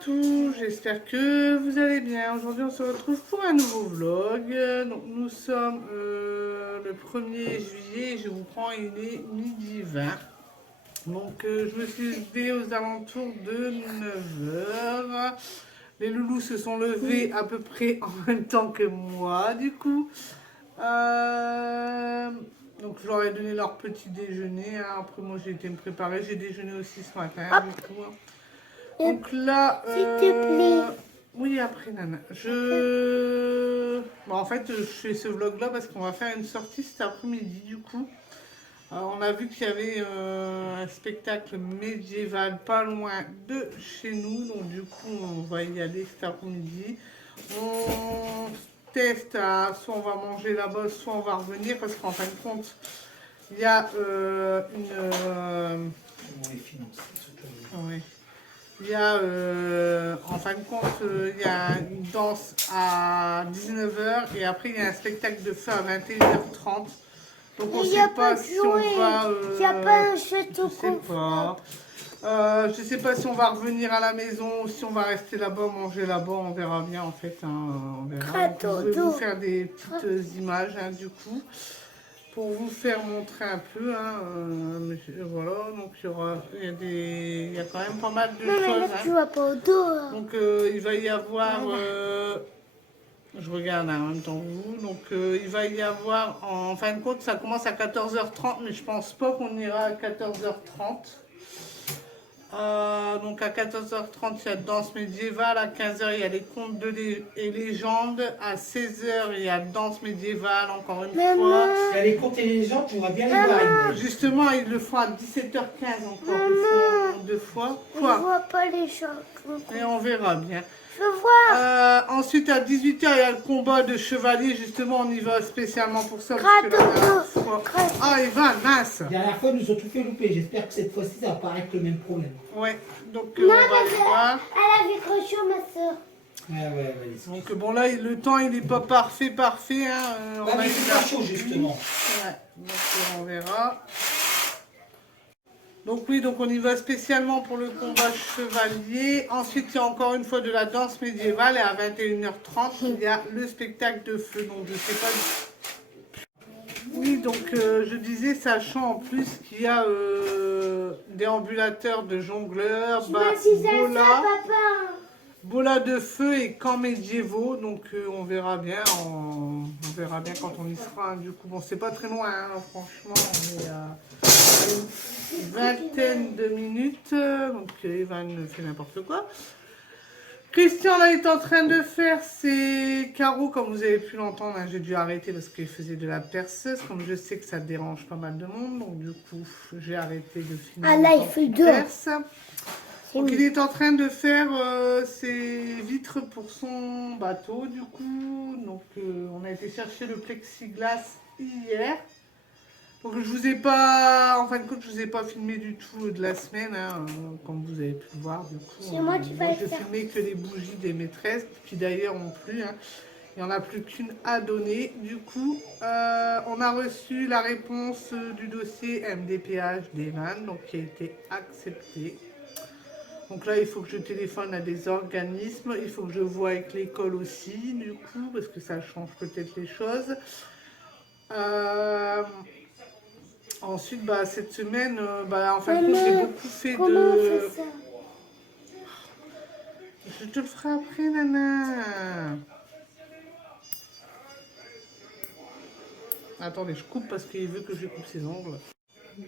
tous, j'espère que vous allez bien. Aujourd'hui on se retrouve pour un nouveau vlog. Donc nous sommes le 1er juillet, je vous prends, il est midi 20. Donc je me suis levée aux alentours de 9h. Les loulous se sont levés à peu près en même temps que moi du coup. Donc je leur ai donné leur petit déjeuner, hein. Après moi j'ai été me préparer, j'ai déjeuné aussi ce matin du coup, hein. Donc là, s'il te plaît. oui après Nana, bon, en fait je fais ce vlog là parce qu'on va faire une sortie cet après-midi du coup. Alors, on a vu qu'il y avait un spectacle médiéval pas loin de chez nous, donc du coup on va y aller cet après-midi. On teste soit on va manger là-bas, soit on va revenir parce qu'en fin de compte il y a ouais. Il y a, en fin de compte, il y a une danse à 19h et après il y a un spectacle de feu à 21h30. Donc on ne sait pas si on va... Il n'y a pas un château je sais pas si on va revenir à la maison ou si on va rester là-bas, manger là-bas, on verra bien en fait. Hein, on verra. Donc, je vais vous faire des petites images hein, du coup. Pour vous faire montrer un peu, hein, voilà, donc il y a quand même pas mal de choses. Mais là, tu vois pas au dos. Donc il va y avoir, je regarde hein, en même temps que vous, donc il va y avoir, en fin de compte, ça commence à 14h30, mais je pense pas qu'on ira à 14h30. Donc à 14h30 il y a danse médiévale, à 15h il y a les contes et légendes, à 16h il y a danse médiévale encore une fois. Il y a les contes et les légendes, tu vois bien les voir. Justement ils le font à 17h15 encore, ils font deux fois. Quoi? Je vois pas les choses. Et on verra bien. Je vois. Ensuite à 18h il y a le combat de chevalier, justement on y va spécialement pour ça. Parce que la dernière fois... Ah Evan, mince. La dernière fois, ils nous ont tout fait louper. J'espère que cette fois-ci, ça va pas avec le même problème. Ouais, donc on va le voir. Elle avait croché ma soeur. Ouais. Donc bon là, le temps il n'est pas parfait, hein. Ouais, mais c'est pas chaud, justement. Ouais, donc on verra. Donc oui, donc on y va spécialement pour le combat chevalier. Ensuite, il y a encore une fois de la danse médiévale et à 21h30, il y a le spectacle de feu. Donc je sais pas... Oui, donc je disais, sachant en plus qu'il y a des ambulateurs de jongleurs, bola de feu et camps médiévaux, donc on verra bien, on verra bien quand on y sera. Hein. Du coup, bon, c'est pas très loin, hein, franchement, on est à une vingtaine de minutes, donc Evan fait n'importe quoi. Christian là est en train de faire ses carreaux, comme vous avez pu l'entendre, hein, j'ai dû arrêter parce qu'il faisait de la perceuse, comme je sais que ça dérange pas mal de monde, donc du coup j'ai arrêté de filmer. Ah là il fait deux. Donc il est en train de faire ses vitres pour son bateau du coup, donc on a été chercher le plexiglas hier. Donc je vous ai pas, en fin de compte, je vous ai pas filmé du tout de la semaine, hein, comme vous avez pu le voir du coup. C'est moi qui vais je filmais que les bougies des maîtresses, qui d'ailleurs ont plu, hein. Il n'y en a plus qu'une à donner. Du coup, on a reçu la réponse du dossier MDPH d'Evan, donc qui a été accepté. Donc là, il faut que je téléphone à des organismes, il faut que je vois avec l'école aussi, du coup, parce que ça change peut-être les choses. Ensuite, bah, cette semaine, en fin de compte, j'ai beaucoup fait Comment on fait ça? Je te le ferai après, Nana. Attendez, je coupe parce qu'il veut que je coupe ses ongles.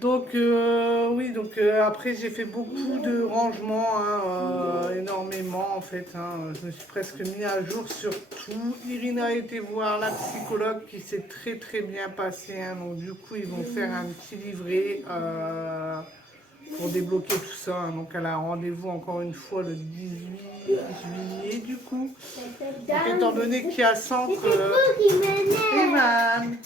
Donc, oui, donc après, j'ai fait beaucoup de rangements, hein, énormément, en fait. Hein. Je me suis presque mis à jour sur tout. Irina a été voir la psychologue qui s'est très, très bien passée. Hein. Donc, du coup, ils vont faire un petit livret pour débloquer tout ça. Hein. Donc, elle a rendez-vous encore une fois le 18 juillet, du coup. Donc, étant donné qu'il y a centre... Evan,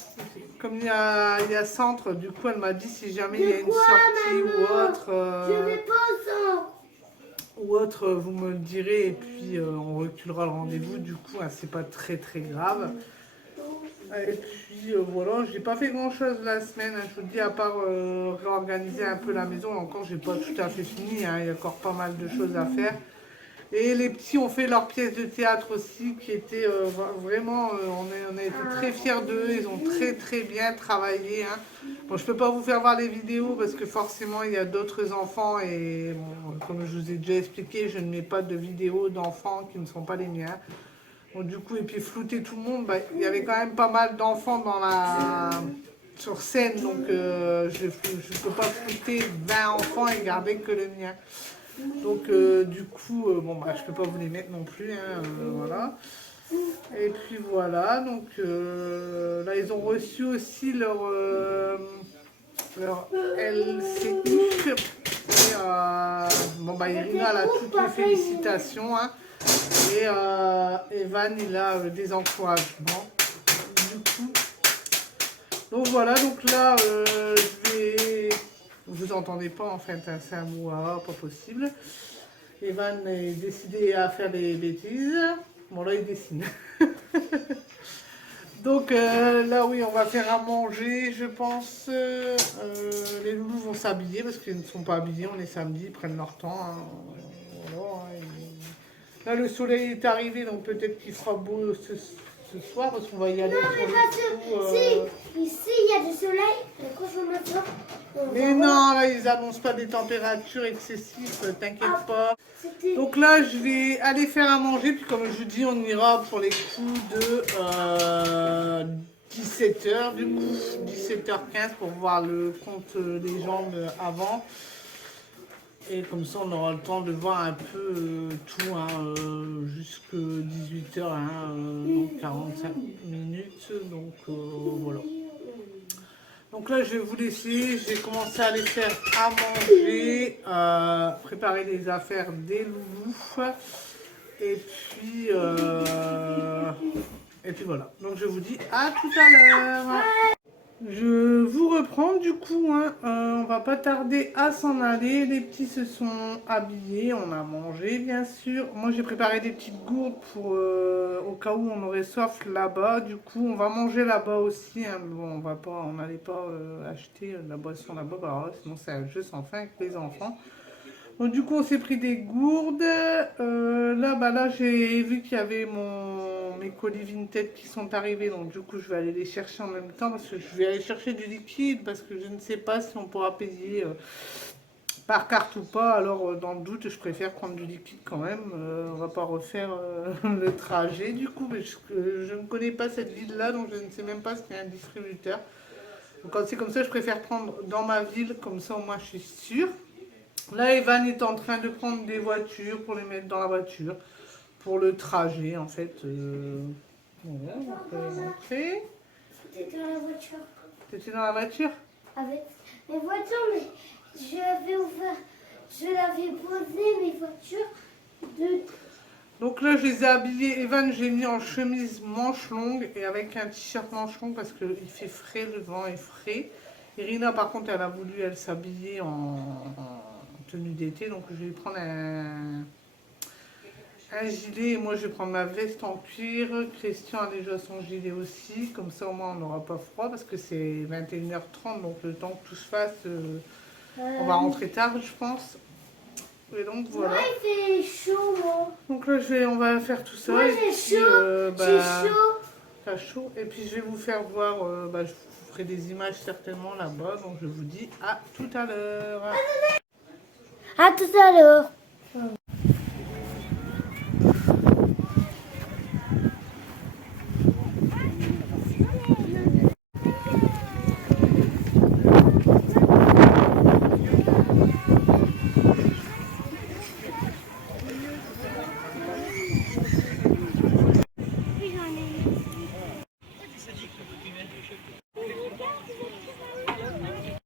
comme il y a centre, du coup, elle m'a dit si jamais il y a une sortie ou autre, vous me le direz et puis on reculera le rendez-vous. Du coup, hein, c'est pas très très grave. Et puis voilà, j'ai pas fait grand chose la semaine, hein, je vous dis, à part réorganiser un peu la maison. Encore, j'ai pas tout à fait fini, hein, il y a encore pas mal de choses à faire. Et les petits ont fait leur pièce de théâtre aussi, qui était vraiment, on a été très fiers d'eux, ils ont très bien travaillé. Hein. Bon, je ne peux pas vous faire voir les vidéos parce que forcément il y a d'autres enfants et bon, comme je vous ai déjà expliqué, je ne mets pas de vidéos d'enfants qui ne sont pas les miens. Bon, du coup, et puis flouter tout le monde, bah, il y avait quand même pas mal d'enfants sur scène, donc je ne peux pas flouter 20 enfants et garder que le mien. Donc du coup, bon bah je peux pas vous les mettre non plus, hein, voilà. Et puis voilà, donc là ils ont reçu aussi leur LCU. Et bon bah Irina elle a toutes les félicitations, hein, et Evan il a des encouragements. Du coup, donc voilà, donc là je vais... Vous entendez pas en fait, hein, c'est un mouah, pas possible. Evan est décidé à faire des bêtises. Bon là il dessine. Donc là oui on va faire à manger je pense. Les loulous vont s'habiller parce qu'ils ne sont pas habillés, on est samedi, ils prennent leur temps. Hein. Voilà, hein, Là le soleil est arrivé donc peut-être qu'il fera beau ce soir parce qu'on va y aller. Non mais parce que ici il y a du soleil, mais quand je m'assois... Mais non, là, ils annoncent pas des températures excessives, t'inquiète pas. Donc là, je vais aller faire à manger, puis comme je vous dis, on ira pour les coups de 17h, du coup, 17h15 pour voir le compte des jambes avant. Et comme ça, on aura le temps de voir un peu tout, hein, jusqu'à 18h, hein, donc 45 minutes, donc voilà. Donc là, je vais vous laisser, je vais commencer à aller faire à manger, préparer les affaires des loulous, et puis voilà. Donc je vous dis à tout à l'heure. Je vous reprends du coup, hein, on va pas tarder à s'en aller, les petits se sont habillés, on a mangé bien sûr. Moi j'ai préparé des petites gourdes pour au cas où on aurait soif là-bas, du coup on va manger là-bas aussi, hein. Bon, on n'allait pas acheter de la boisson là-bas, bah, sinon c'est un jeu sans fin avec les enfants. Donc du coup on s'est pris des gourdes, là j'ai vu qu'il y avait mes colis Vinted qui sont arrivés, donc du coup je vais aller les chercher en même temps parce que je vais aller chercher du liquide parce que je ne sais pas si on pourra payer par carte ou pas, alors dans le doute je préfère prendre du liquide quand même, on va pas refaire le trajet du coup, mais je ne connais pas cette ville là donc je ne sais même pas s'il y a un distributeur. Donc quand c'est comme ça je préfère prendre dans ma ville, comme ça au moins je suis sûre. Là, Evan est en train de prendre des voitures pour les mettre dans la voiture, pour le trajet, en fait. Voilà, on peut rentrer. C'était dans la voiture. T'étais dans la voiture? Avec mes voitures, mais je l'avais posé mes voitures. Donc là, je les ai habillés. Evan, j'ai mis en chemise manche longue et avec un t-shirt manche longue parce qu'il fait frais, le vent est frais. Irina, par contre, elle a voulu, elle s'habiller en tenue d'été, donc je vais prendre un gilet et moi je vais prendre ma veste en cuir. Christian a déjà son gilet aussi, comme ça au moins on n'aura pas froid parce que c'est 21h30, donc le temps que tout se fasse, on va rentrer tard je pense. Et donc voilà. Moi il fait chaud moi. Donc là on va faire tout ça. Moi j'ai chaud, j'ai chaud. T'as chaud et puis je vais vous faire voir, je vous ferai des images certainement là-bas, donc je vous dis à tout à l'heure. À tout à l'heure.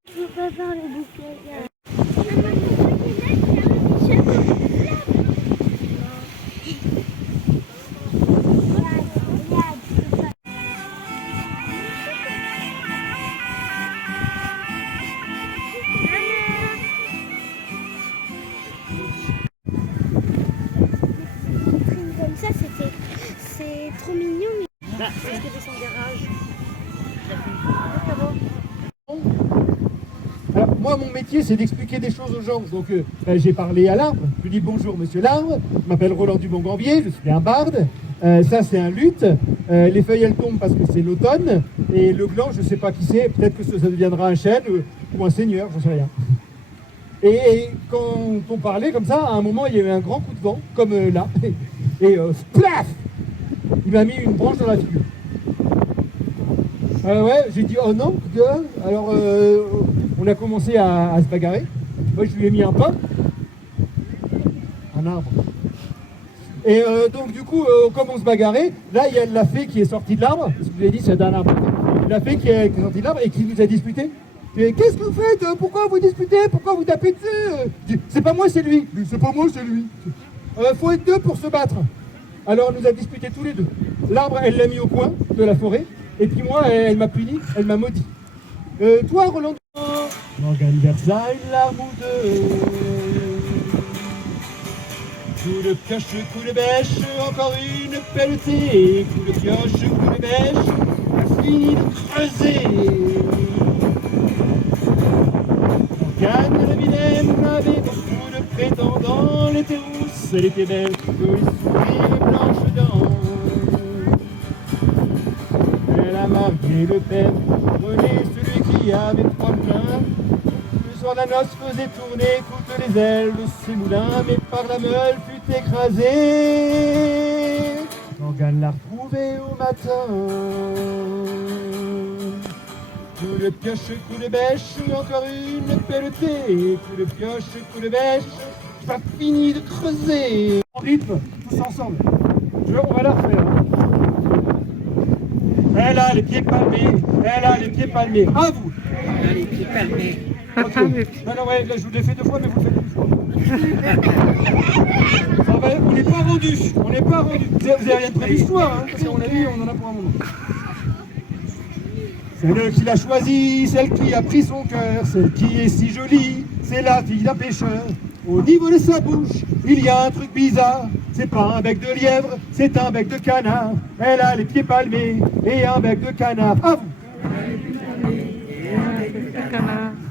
Je veux pas faire les bouquets. Comme ça, c'est trop mignon. Mais... Est-ce que c'est son garage? Alors, moi, mon métier, c'est d'expliquer des choses aux gens. Donc, j'ai parlé à l'arbre. Je lui dis bonjour, monsieur l'arbre. Je m'appelle Roland Dumont-Gambier, je suis un barde. Ça, c'est un luth. Les feuilles, elles tombent parce que c'est l'automne. Et le gland, je ne sais pas qui c'est. Peut-être que ça deviendra un chêne ou un seigneur, j'en sais rien. Et quand on parlait comme ça, à un moment, il y a eu un grand coup de vent, comme là. Et splaf! Il m'a mis une branche dans la figure. Ouais, j'ai dit oh non, gars. Alors on a commencé à se bagarrer. Moi je lui ai mis un pain, un arbre. Et donc du coup, comme on se bagarrait, là il y a la fée qui est sortie de l'arbre. Ce que je vous ai dit, c'est un arbre. La fée qui est sortie de l'arbre et qui nous a disputé. Qu'est-ce que vous faites? Pourquoi vous disputez? Pourquoi vous tapez dessus? C'est pas moi, c'est lui. C'est pas moi, c'est lui. Faut être deux pour se battre. Alors on nous a disputé tous les deux. L'arbre, elle l'a mis au coin de la forêt. Et puis moi, elle m'a puni, elle m'a maudit. Toi, Roland, Morgane Versailles, l'arbre ou deux. Coup de pioche, coup de bêche, encore une pelletée. Coup de pioche, coup de bêche, a fini de creuser. Morgane la vilaine avait beaucoup de prétendants. Elle était rousse, elle était belle, jolie souris et blanche dents. Elle a marié le père, René, celui qui avait 3 moulins. Le soir de la noce faisait tourner toutes les ailes de ses moulins, mais par la meule fut écrasé. Morgane l'a retrouvé au matin. Coup de pioche, coup de bêche, encore une pelletée. Coup de pioche, coup de bêche, pas fini de creuser. En rythme, tous ensemble. On va la refaire. Elle a les pieds palmés, elle a les pieds palmés. À vous. Elle a les pieds palmés. Ok. Non, ouais, là je vous l'ai fait 2 fois, mais vous le faites plus fois. Ça va, on n'est pas rendu. On n'est pas rendu. Vous avez rien de prévu ce soir, hein, parce qu'on a dit, on en a pour un moment. Celle qui l'a choisie, celle qui a pris son cœur, celle qui est si jolie, c'est la fille d'un pêcheur. Au niveau de sa bouche, il y a un truc bizarre. C'est pas un bec de lièvre, c'est un bec de canard. Elle a les pieds palmés et un bec de canard. À vous.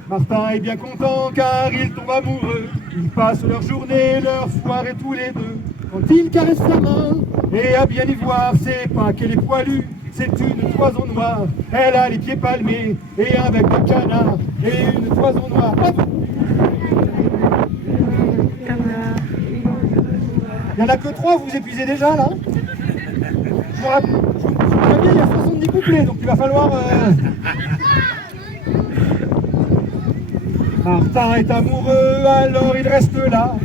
Martin est bien content car ils tombent amoureux. Ils passent leur journée, leur soirée tous les deux. Quand il caresse sa main, et à bien y voir, c'est pas qu'elle est poilue, c'est une toison noire. Elle a les pieds palmés et un bec de canard et une toison noire. À vous. Il n'y en a que 3, vous vous épuisez déjà là? Je vous rappelle, il y a 70 couplets, donc il va falloir... Martin est amoureux, alors il reste là.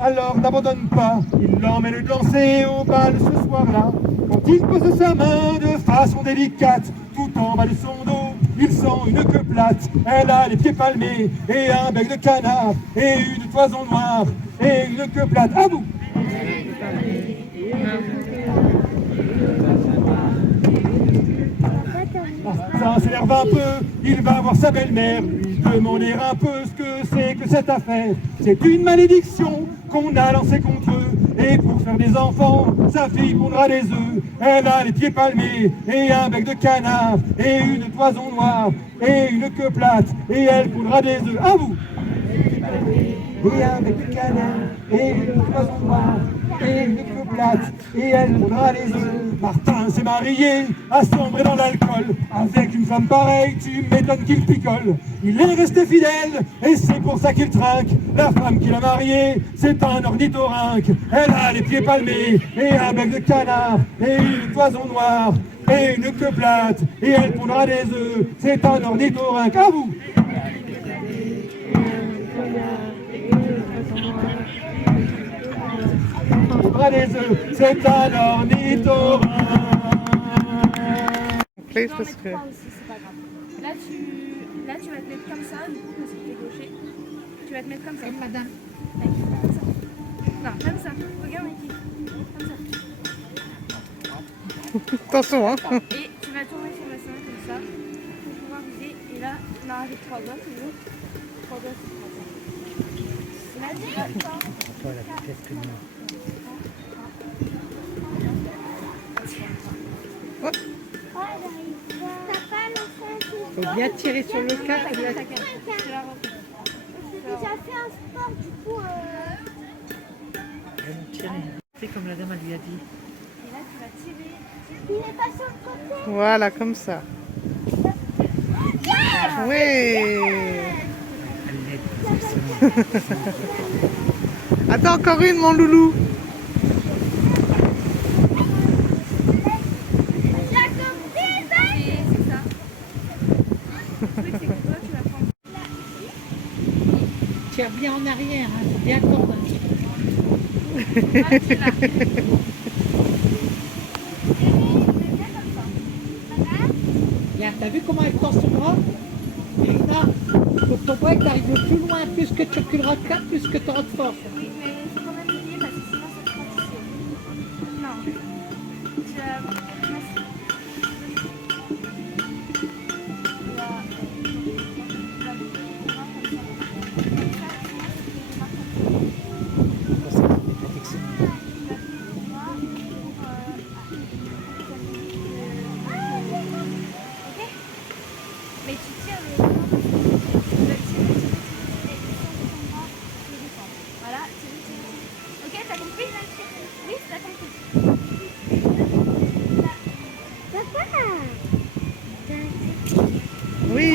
Alors n'abandonne pas, il l'emmène danser au bal ce soir-là. Quand il pose sa main de façon délicate, tout en bas de son dos, il sent une queue plate. Elle a les pieds palmés et un bec de canard et une toison noire et une queue plate. À vous. Ça s'énerve un peu, il va voir sa belle-mère, lui demander un peu ce que c'est que cette affaire. C'est une malédiction qu'on a lancée contre eux, et pour faire des enfants, sa fille pondra des œufs. Elle a les pieds palmés, et un bec de canard, et une toison noire, et une queue plate, et elle pondra des œufs. À vous. Et un bec de canard, et une toison noire, et une queue plate, et elle pondra les œufs. Martin s'est marié, a sombré dans l'alcool. Avec une femme pareille, tu m'étonnes qu'il picole. Il est resté fidèle, et c'est pour ça qu'il trinque. La femme qu'il a mariée, c'est un ornithorynque. Elle a les pieds palmés, et un bec de canard, et une toison noire, et une queue plate, et elle pondra des œufs. C'est un ornithorynque. À vous. Les œufs, c'est un ornithorynque. Parce que... C'est pas grave. Là, tu vas te mettre comme ça, du coup, parce que t'es gaucher. Tu vas te mettre comme ça. Comme madame. Ouais, comme ça. Non, comme ça. Regarde ici. Comme ça. Attention, hein. Et tu vas tourner sur la scène comme ça, pour pouvoir viser. Et là, on a avec 3 doigts, toujours. 3 doigts, c'est 3 doigts. Là, tu vas... Voilà, qu'est-ce que nous... Papa, le fait, Faut bien tirer sur le cadre. Je la reprends. alors du coup... C'est comme la dame elle lui a dit. Et là, tu vas tirer. Il est pas sur le côté. Voilà, comme ça. Oui. Attends, encore une, mon loulou. C'est ça. Le truc, c'est que toi, tu vas prendre. Tire bien en arrière, hein, faut bien tordre. Ah, tu l'as. Regarde, t'as vu comment elle tend son bras? Et là, faut que ton bras t'arrive le plus loin, plus que tu reculeras cap, plus que tu auras de force. Oui, mais il faut quand même plier parce que sinon, ça te fera tisser. Non. Tu vas... Mais tu tires le bras, tu vas tirer, et sans ton bras, tu le descends. Voilà, tire. Ok, t'as compris? Oui, t'as compris. Papa. Oui,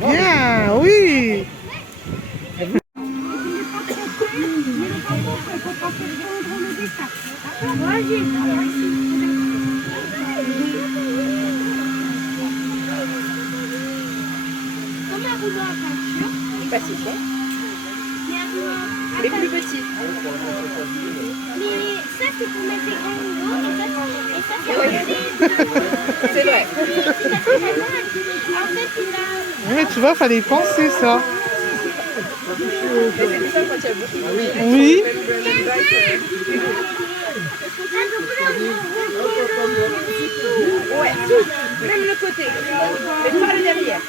bien, oui. Comme un rouleau à peinture. Bah c'est ça. Mais un rouleau à Les plus petits. Mais ça, c'est pour mettre des grands rouleaux. Et ça, c'est Ouais. C'est vrai. En fait, il a... Oui, tu vois, fallait y penser, ça. Mais c'est pour ça quand il y a beaucoup de Oui. Ouais, tout. Même le côté. Mais pas le derrière.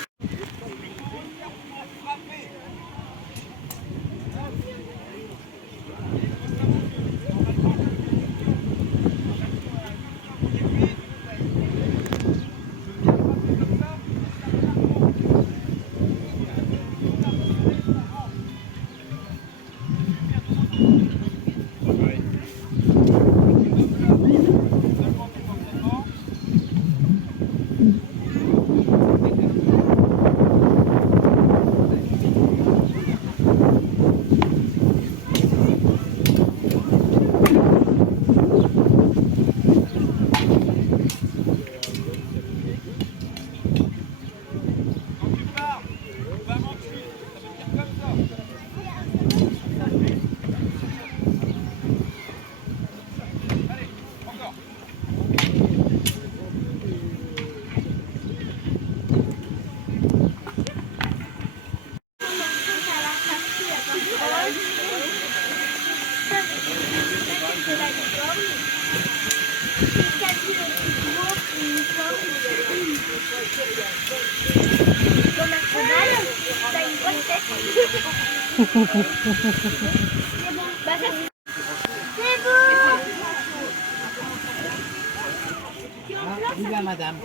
Oui, là, madame.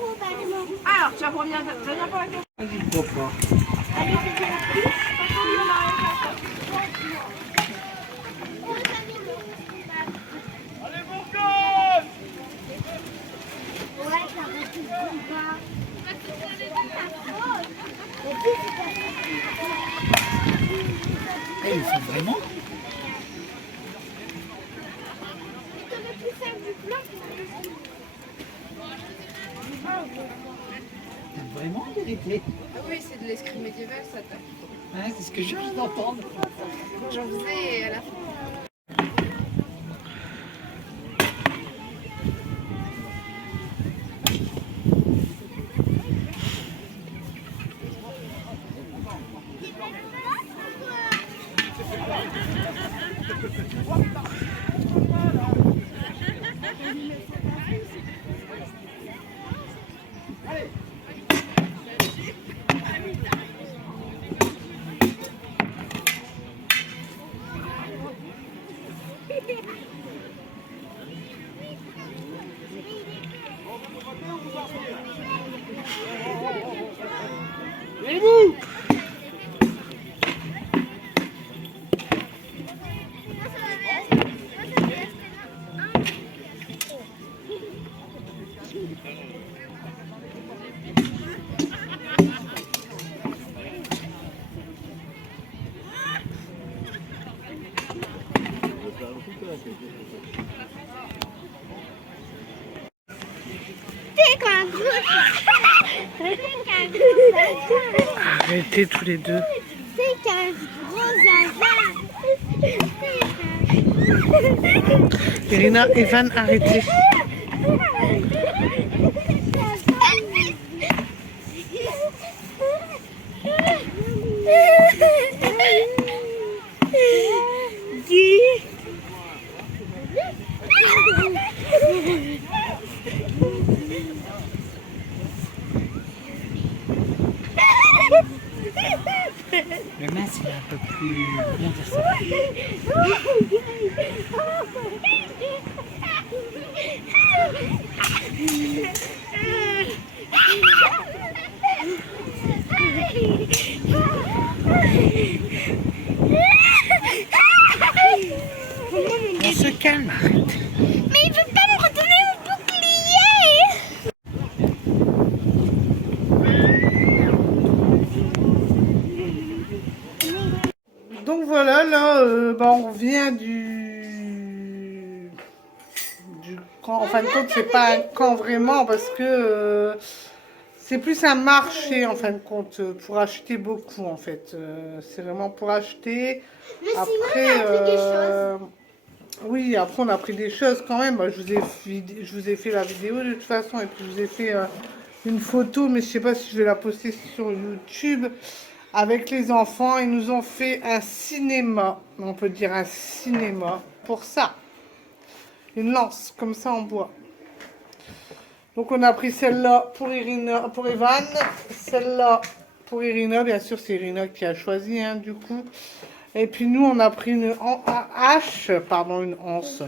Alors, tu vas revenir pour la question. Vas-y, papa. Eh, ils sont vraiment. Vraiment, en vérité. Ah oui, c'est de l'escrime médiéval, ça tape. Hein, c'est ce que je viens d'entendre. J'en faisais à la fin. Arrêtez tous les deux. C'est qu'un gros zaza. Irina, Evan, arrêtez. Le mince, il est un peu plus... Comment dire ça? On se calme, arrête. Mais il veut pas me redonner mon bouclier. Donc voilà, là, on revient du camp. En fin de compte, c'est pas un camp vraiment parce que c'est plus un marché en fin de compte pour acheter beaucoup en fait. C'est vraiment pour acheter. Mais sinon, on a appris des choses. Oui, après on a pris des choses quand même. Je vous ai fait la vidéo de toute façon et puis je vous ai fait une photo, mais je sais pas si je vais la poster sur YouTube. Avec les enfants, ils nous ont fait un cinéma, on peut dire un cinéma, pour ça. Une lance, comme ça en bois. Donc on a pris celle-là pour Irina, pour Evan, celle-là pour Irina, bien sûr c'est Irina qui a choisi, hein, du coup. Et puis nous on a pris une hache, pardon, une anse.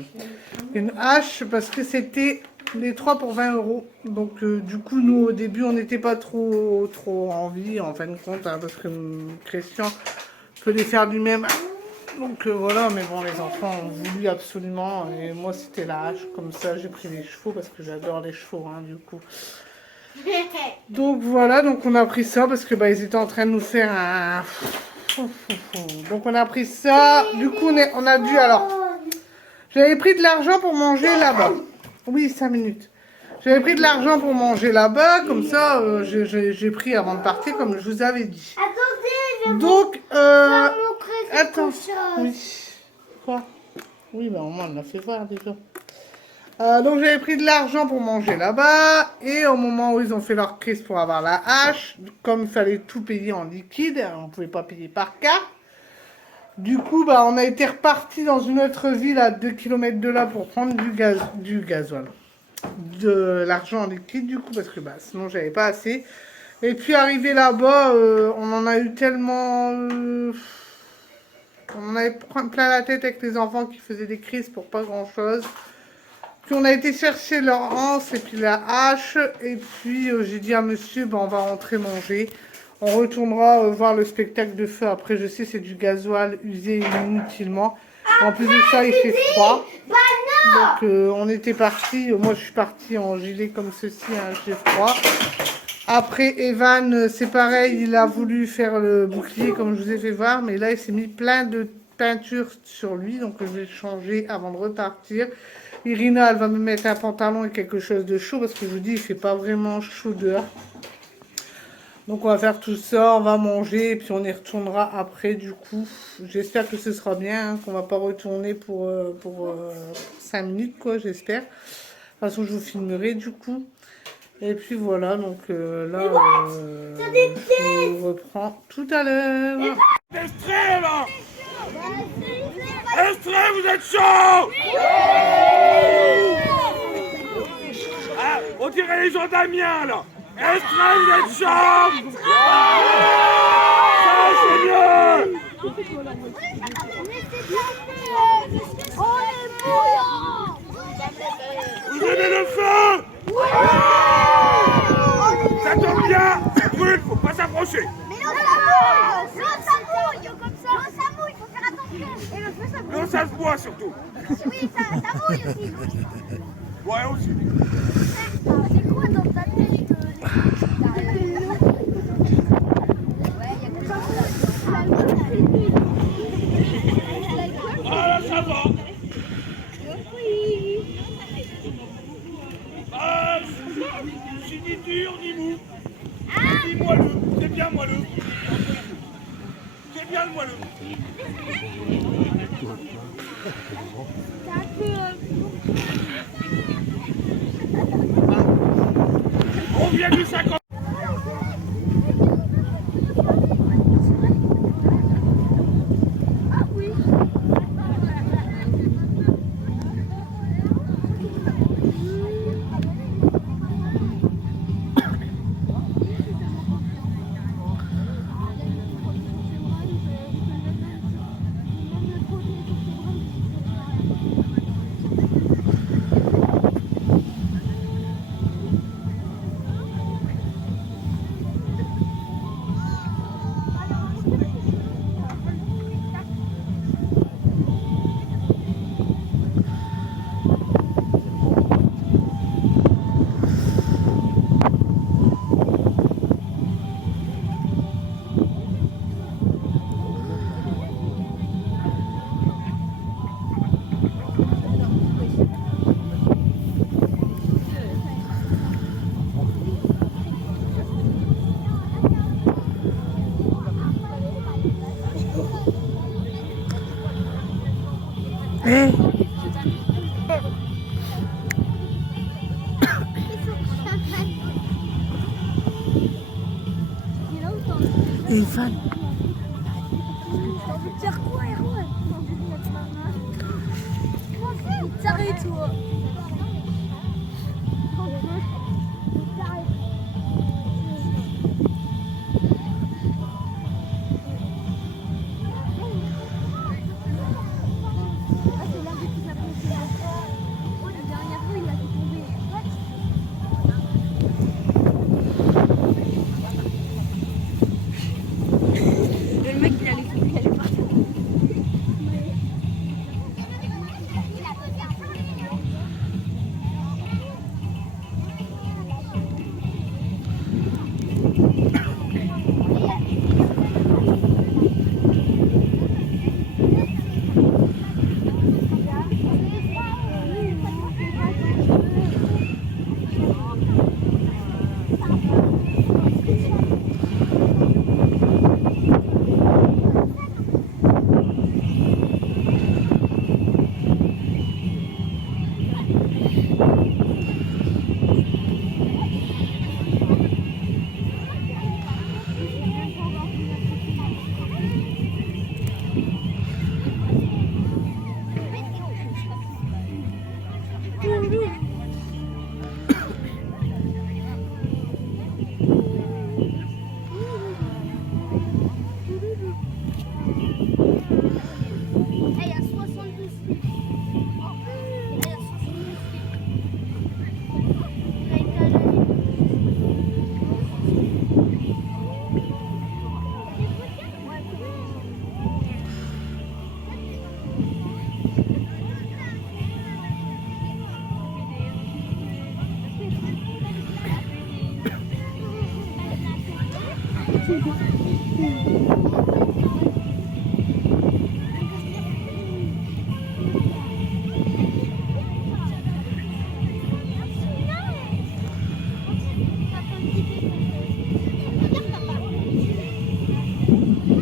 Une hache parce que c'était les 3 pour 20 €. Donc du coup nous au début on n'était pas trop envie en fin de compte, hein, parce que Christian peut les faire lui-même. Donc voilà, mais bon les enfants ont voulu absolument et moi c'était la hache, comme ça j'ai pris les chevaux parce que j'adore les chevaux, hein, du coup. Donc voilà, donc on a pris ça parce que ils étaient en train de nous faire un... Donc on a pris ça, du coup on a dû alors... J'avais pris de l'argent pour manger là-bas. Oui, 5 minutes. J'avais pris de l'argent pour manger là-bas, comme ça, j'ai pris avant de partir, comme je vous avais dit. Attendez, je vais Donc, vous montrer quelque attends, chose. oui. Quoi? Oui, au moins on l'a fait voir déjà. Donc j'avais pris de l'argent pour manger là-bas, et au moment où ils ont fait leur crise pour avoir la hache, comme il fallait tout payer en liquide, on ne pouvait pas payer par carte. Du coup, on a été reparti dans une autre ville à 2 km de là pour prendre du gasoil. De l'argent en liquide, du coup, parce que sinon j'avais pas assez. Et puis arrivé là-bas, on en a eu tellement... on en avait plein la tête avec les enfants qui faisaient des crises pour pas grand-chose. Puis on a été chercher leur anse et puis la hache. Et puis j'ai dit à monsieur, on va rentrer manger. On retournera voir le spectacle de feu. Après, je sais, c'est du gasoil usé inutilement. En plus de ça, il fait froid. Donc, on était parti. Moi, je suis partie en gilet comme ceci, hein, j'ai froid. Après, Evan, c'est pareil. Il a voulu faire le bouclier, comme je vous ai fait voir. Mais là, il s'est mis plein de peinture sur lui. Donc, je vais le changer avant de repartir. Irina, elle va me mettre un pantalon et quelque chose de chaud. Parce que je vous dis, il ne fait pas vraiment chaud dehors. Donc on va faire tout ça, on va manger et puis on y retournera après du coup. J'espère que ce sera bien, hein, qu'on va pas retourner pour 5 minutes quoi, j'espère. De toute façon je vous filmerai du coup. Et puis voilà, donc là je vous reprends tout à l'heure. Extrait là! Extrait, vous êtes chaud! Ah, on dirait les gens d'Amiens là! Extrait, vous êtes chaud! Ça, c'est mieux! Vous aimez le feu? Ça tombe bien, ça brûle, faut pas s'approcher. Mais l'eau, ça mouille comme ça. L'eau, ça mouille, faut faire attention. Et le feu, ça brûle. L'eau, ça se boit surtout. Oui, ça mouille aussi. Ouais, aussi. C'est quoi dans ta tête? Ah, ça va. Ah, c'est dur. dur ni mou. Ni moelleux, c'est bien moelleux. C'est bien le moelleux. On vient du 50. Evan. T'as envie de faire quoi, Erwan? T'arrête-toi. Le mec, il allait partout.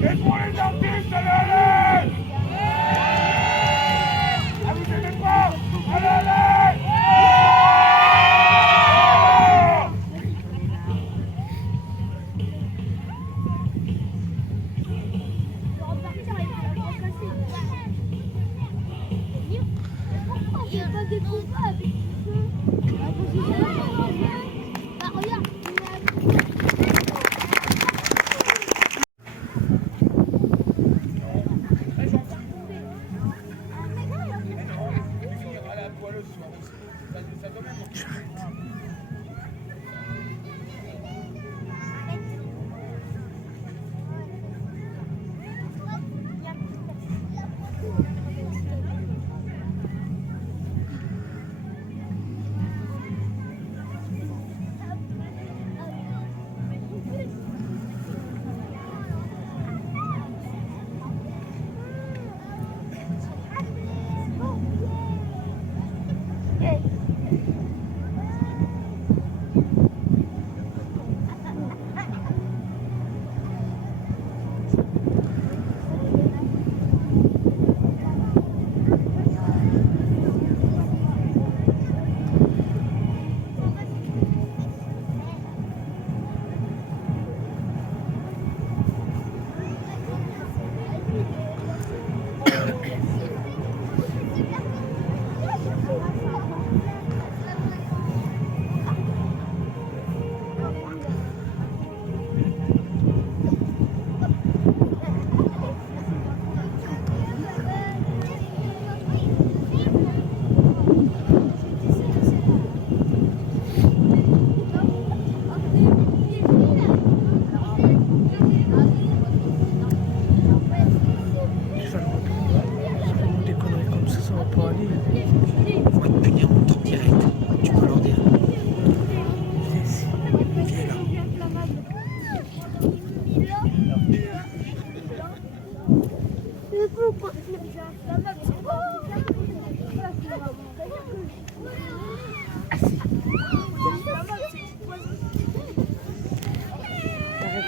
Et pour les artistes, allez! Ah, vous aimez pas? Allez!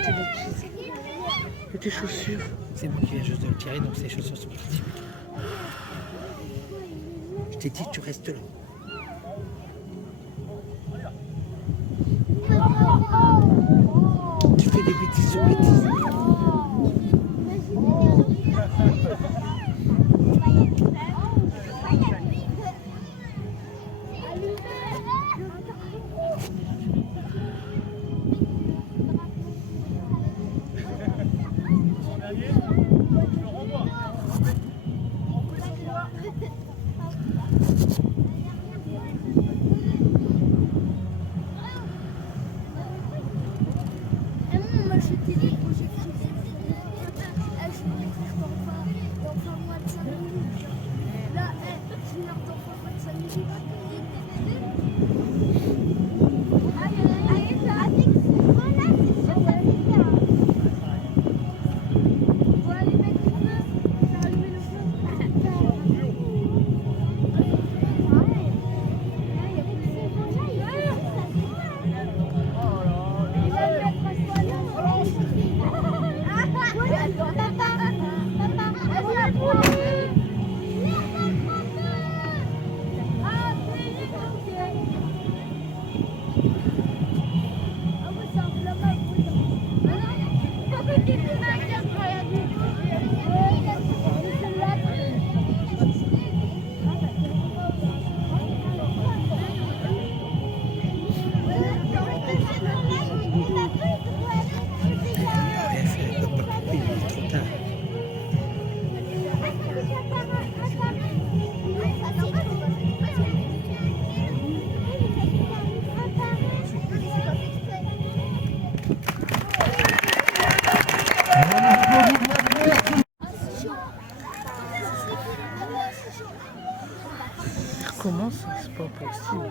tes bêtises. Et tes chaussures. C'est moi qui viens juste de le tirer, donc ces chaussures sont parties. Je t'ai dit, tu restes là. Tu fais des bêtises sur bêtises. Comment ça? C'est pas possible.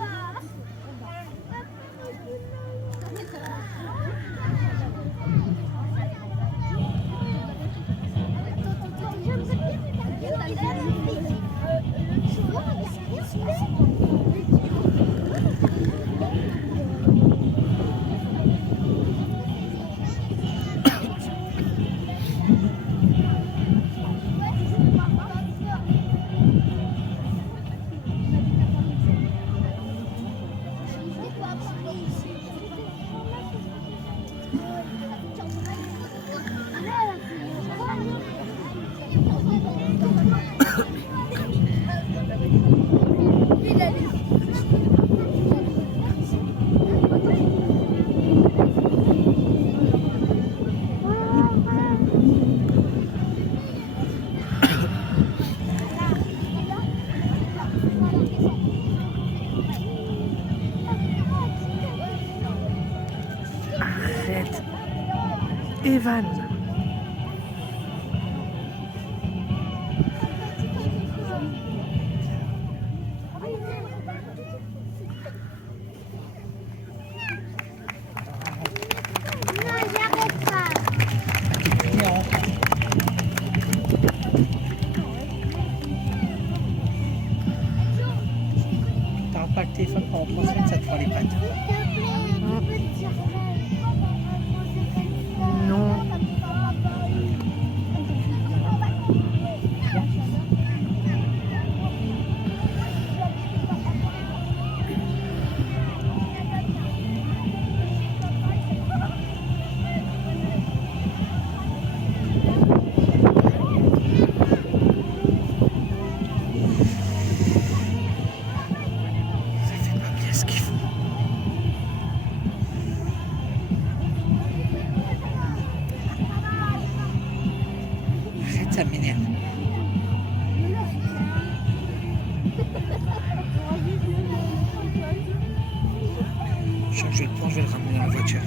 Arrête. Evan. T'auras pas le téléphone pendant 3 semaines, ça te fera les pattes. Non. Ça fait pas bien ce qu'ils font. Arrête, ça m'énerve. Je sens que je vais le prendre, je vais le ramener dans la voiture.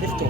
Lève-toi.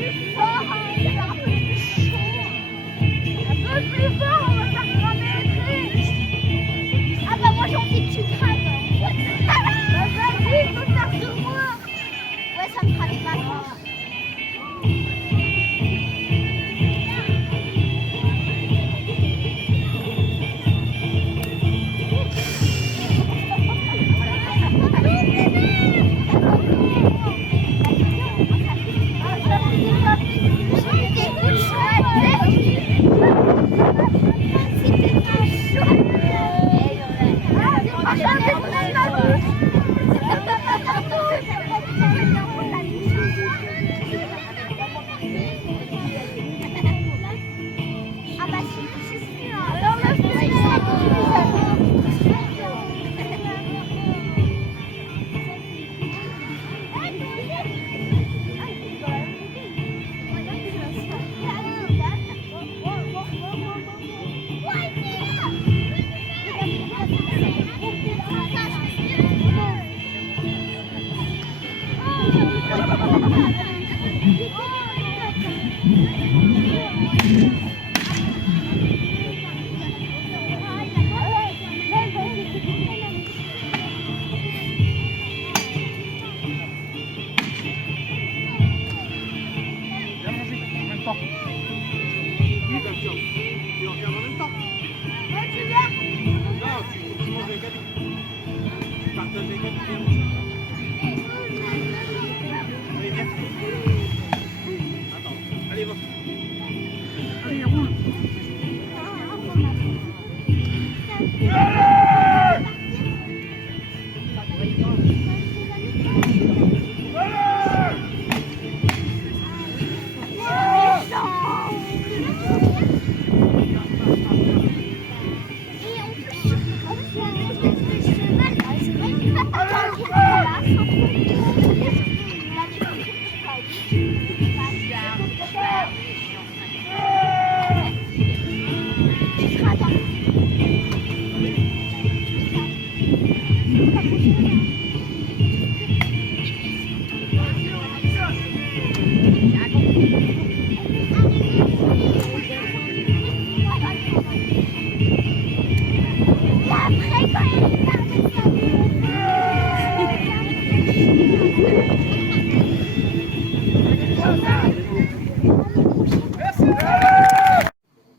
Oh,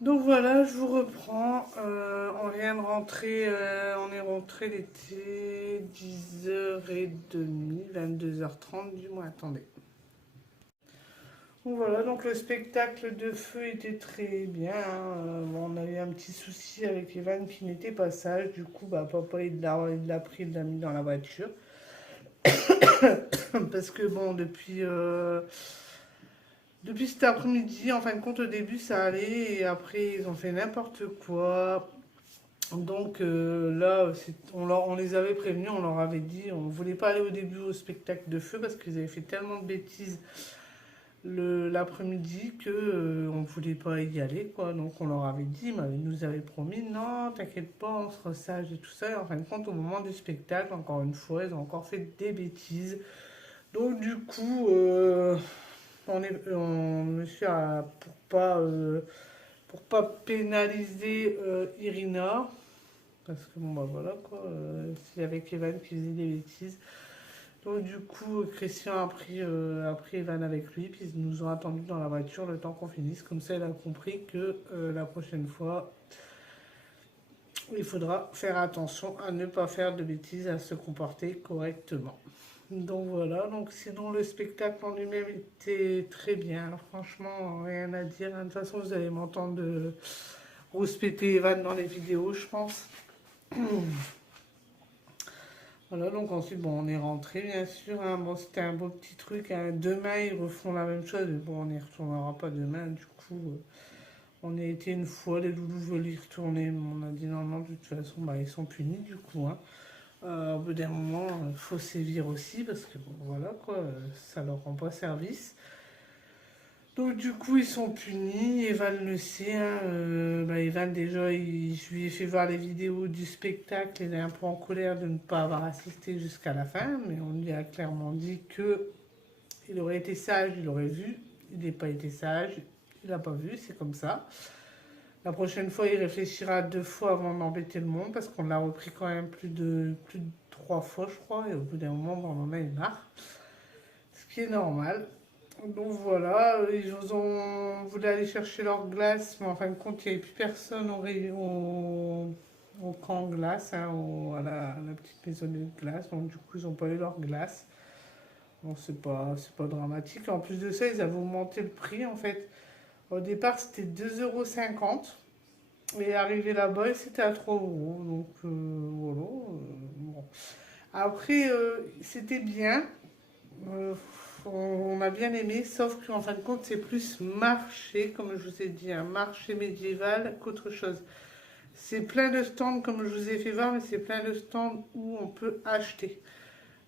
Donc voilà, je vous reprends. On vient de rentrer, on est rentré, il était 10h30, 22h30 du moins, attendez. Donc voilà, donc le spectacle de feu était très bien. Bon, on a eu un petit souci avec Evan qui n'était pas sage. Du coup, bah, papa il l'a pris, il l'a mis dans la voiture. Parce que bon, depuis cet après-midi, en fin de compte, au début ça allait et après ils ont fait n'importe quoi. Donc là, on les avait prévenus, on leur avait dit, on ne voulait pas aller au début au spectacle de feu parce qu'ils avaient fait tellement de bêtises l'après-midi que on ne voulait pas y aller, quoi. Donc on leur avait dit, mais ils nous avaient promis, non, t'inquiète pas, on sera sage et tout ça. Et en fin de compte, au moment du spectacle, encore une fois, ils ont encore fait des bêtises. Donc du coup, on monsieur pour pas pénaliser Irina, parce que bon bah voilà quoi, c'est avec Evan qui faisait des bêtises. Donc du coup, Christian a pris Evan avec lui, puis ils nous ont attendus dans la voiture le temps qu'on finisse. Comme ça, elle a compris que la prochaine fois, il faudra faire attention à ne pas faire de bêtises, à se comporter correctement. Donc voilà, donc sinon le spectacle en lui-même était très bien. Alors, franchement, rien à dire. De toute façon, vous allez m'entendre rouspéter Evan dans les vidéos, je pense. Voilà, donc ensuite, bon, on est rentré, bien sûr. Hein. Bon, c'était un beau petit truc. Hein. Demain, ils refont la même chose. Mais bon, on n'y retournera pas demain. Du coup, on y a été une fois. Les loulous veulent y retourner. Mais on a dit non, non, de toute façon, bah, ils sont punis, du coup. Hein. Au bout d'un moment, il faut sévir aussi. Parce que, bon, voilà, quoi, ça leur rend pas service. Donc du coup ils sont punis, Evan le sait, hein, Evan déjà je lui ai fait voir les vidéos du spectacle, il est un peu en colère de ne pas avoir assisté jusqu'à la fin, mais on lui a clairement dit que il aurait été sage, il aurait vu, il n'est pas été sage, il n'a pas vu, c'est comme ça. La prochaine fois il réfléchira 2 fois avant d'embêter le monde, parce qu'on l'a repris quand même plus de 3 fois je crois, et au bout d'un moment on en a eu marre, ce qui est normal. Donc voilà, ils ont voulu aller chercher leur glace, mais en fin de compte, il n'y avait plus personne au camp glace, hein, à la petite maison de glace. Donc du coup, ils n'ont pas eu leur glace. Bon, c'est pas dramatique. En plus de ça, ils avaient augmenté le prix en fait. Au départ, c'était 2,50 €. Et arrivé là-bas, c'était à 3 €. Donc voilà. Bon. Après, c'était bien. Euh, on a bien aimé, sauf qu'en fin de compte, c'est plus marché, comme je vous ai dit, un marché médiéval qu'autre chose. C'est plein de stands, comme je vous ai fait voir, mais c'est plein de stands où on peut acheter.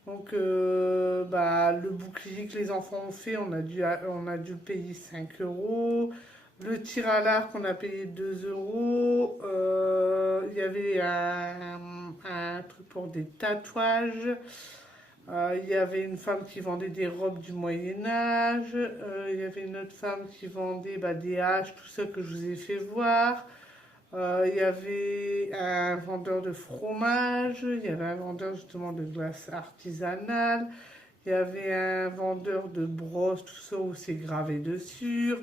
Donc, bah, le bouclier que les enfants ont fait, on a dû le payer 5 €. Le tir à l'arc, on a payé 2 €. Il y avait un truc pour des tatouages. Il y avait une femme qui vendait des robes du Moyen-Âge. Il y avait une autre femme qui vendait bah, des haches, tout ça que je vous ai fait voir. Il y avait un vendeur de fromage, il y avait un vendeur justement de glace artisanale, il y avait un vendeur de brosses, tout ça où c'est gravé dessus.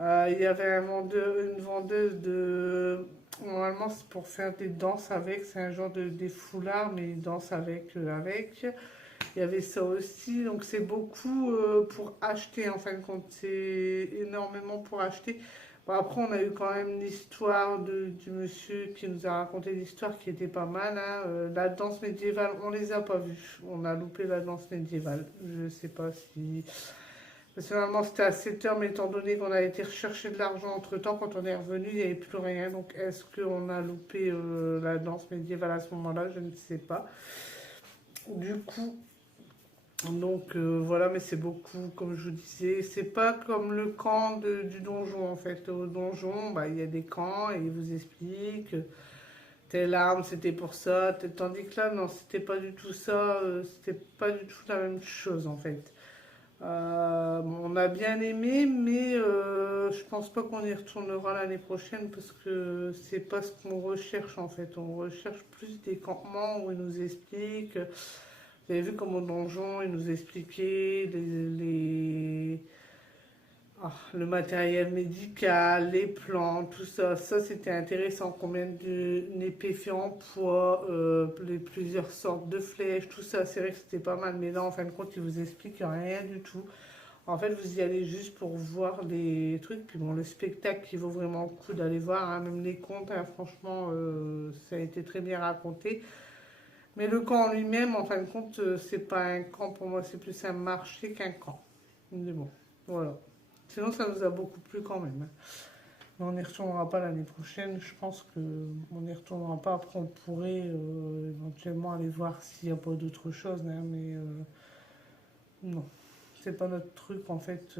Il y avait une vendeuse de... Normalement c'est pour faire des danses avec, c'est un genre des foulards mais ils dansent avec. Il y avait ça aussi, donc c'est beaucoup pour acheter en fin de compte, c'est énormément pour acheter. Bon, après, on a eu quand même l'histoire du monsieur qui nous a raconté l'histoire qui était pas mal. Hein. La danse médiévale, on les a pas vus. On a loupé la danse médiévale. Je sais pas si... Personnellement, c'était à 7 h, mais étant donné qu'on a été rechercher de l'argent entre-temps, quand on est revenu, il n'y avait plus rien. Donc, est-ce qu'on a loupé la danse médiévale à ce moment-là? Je ne sais pas. Du coup... Donc voilà, mais c'est beaucoup, comme je vous disais, c'est pas comme le camp du donjon en fait. Au donjon, bah, il y a des camps et ils vous expliquent telle arme c'était pour ça, tandis que là, non, c'était pas du tout ça, c'était pas du tout la même chose en fait. On a bien aimé, mais je pense pas qu'on y retournera l'année prochaine parce que c'est pas ce qu'on recherche en fait. On recherche plus des campements où ils nous expliquent. Vous avez vu comme au donjon, ils nous expliquaient le matériel médical, les plantes, tout ça. Ça, c'était intéressant. Combien d'une épée fait en poids, les plusieurs sortes de flèches, tout ça. C'est vrai que c'était pas mal. Mais là, en fin de compte, ils vous expliquent rien du tout. En fait, vous y allez juste pour voir les trucs. Puis bon, le spectacle qui vaut vraiment le coup d'aller voir. Hein, même les contes, hein, franchement, ça a été très bien raconté. Mais le camp en lui-même, en fin de compte, c'est pas un camp pour moi, c'est plus un marché qu'un camp. Mais bon, voilà. Sinon, ça nous a beaucoup plu quand même. Mais on n'y retournera pas l'année prochaine. Je pense qu'on n'y retournera pas. Après, on pourrait éventuellement aller voir s'il n'y a pas d'autre chose. Hein, mais non, c'est pas notre truc en fait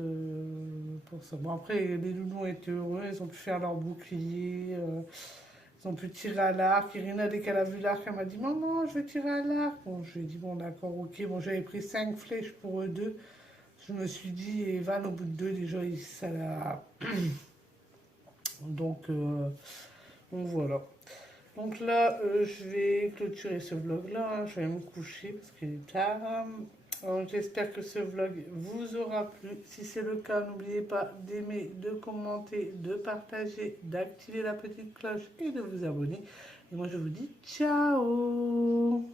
pour ça. Bon, après, les loulous ont été heureux. Ils ont pu faire leur bouclier. Ils ont pu tirer à l'arc. Irina, dès qu'elle a vu l'arc, elle m'a dit « Maman, je vais tirer à l'arc ». Bon, je lui ai dit « Bon, d'accord, ok ». Bon, j'avais pris 5 flèches pour eux deux. Je me suis dit, Evan, au bout de 2, déjà, ça l'a... donc, voilà. Donc là, je vais clôturer ce vlog-là. Hein. Je vais me coucher parce qu'il est tard. J'espère que ce vlog vous aura plu. Si c'est le cas, n'oubliez pas d'aimer, de commenter, de partager, d'activer la petite cloche et de vous abonner. Et moi, je vous dis ciao!